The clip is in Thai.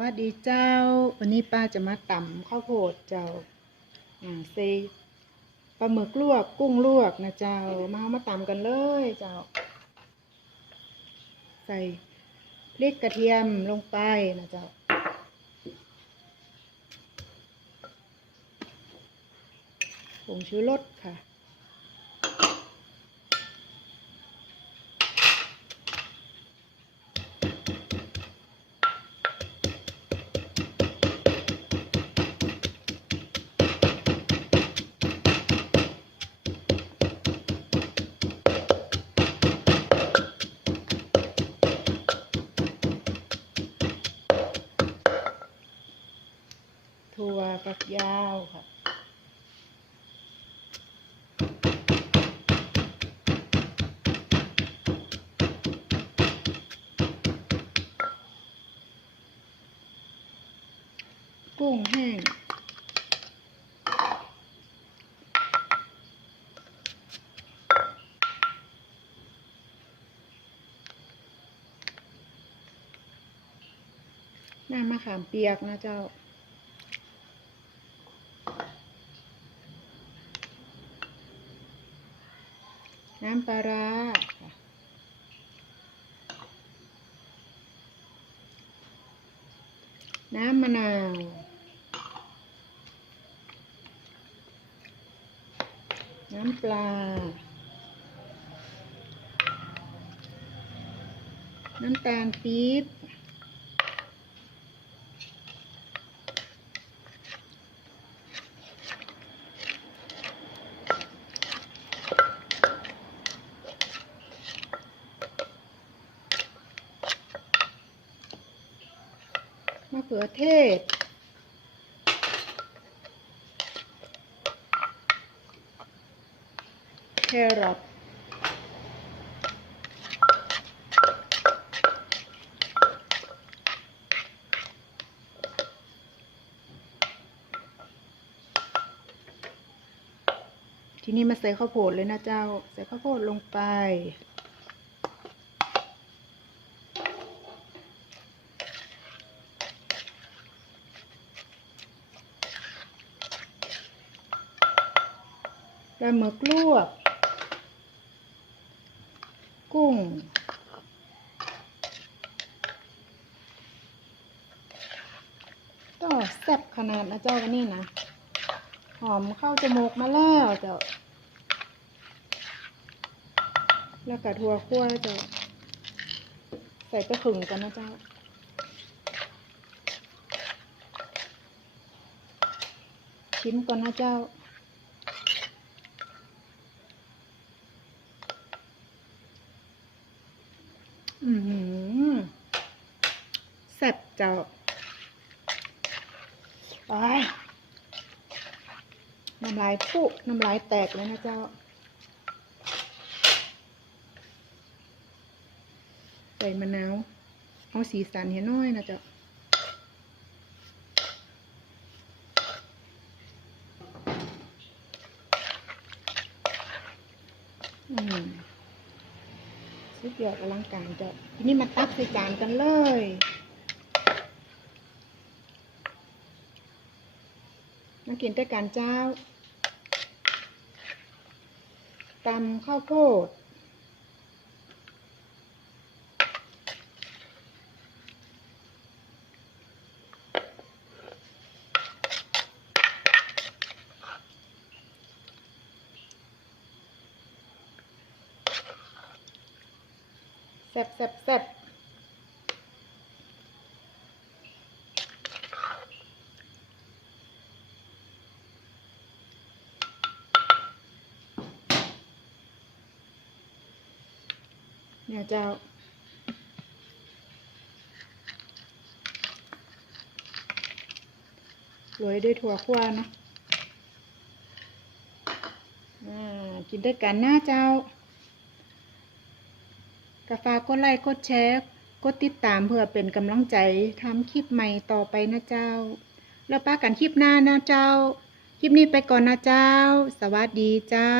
วัสดีเจ้า วันนี้ป้าจะมาตำข้าวโพดเจ้าอ่าเซปลาหมึกลวกกุ้งลวกนะเจ้า มาเอามาตำกันเลยเจ้า ใส่พริกกระเทียมลงไปนะเจ้า ผงชูรสค่ะ ถั่วฝักยาวค่ะกุ้งแห้งน้ำมะขามเปียกนะเจ้าำปลาร้าน้ำมะนาว น้ำปลา น้ำตาลปี๊บ เขือเทศ แครอททีนี้มาใส่ข้าวโพดเลยนะเจ้า ใส่ข้าวโพดลงไป ปลาหมึกลวก กุ้ง ก็แซ่บขนาดนะเจ้าวันนี้นะ หอมเข้าจมูกมาแล้วเจ้า แล้วกะถั่วคั่วเจ้า ใส่กระขึงกันนะเจ้าชิมก่อนนะเจ้า อือหือแซ่บเจ้าไปน้ำลายพุน้ำลายแตกเลยนะเจ้า ใส่มะนาว เอาสีสันเห็นน้อยนะเจ้าอืม สุดยอดอลังการจ้ะทีนี้มาตักใส่จานกันเลยมากินด้วยกันเจ้าตำข้าวโพด ซ่บแซ่บแซ่บเนี่ยเจ้าโรยด้วยถั่วคั่วนะอ่ากินด้วยกันนะเจ้า กาฝากกดไลค์กดแชร์กดติดตามเพื่อเป็นกำลังใจทำคลิปใหม่ต่อไปนะเจ้า แล้วป้ากันคลิปหน้านะเจ้า คลิปนี้ไปก่อนนะเจ้า สวัสดีเจ้า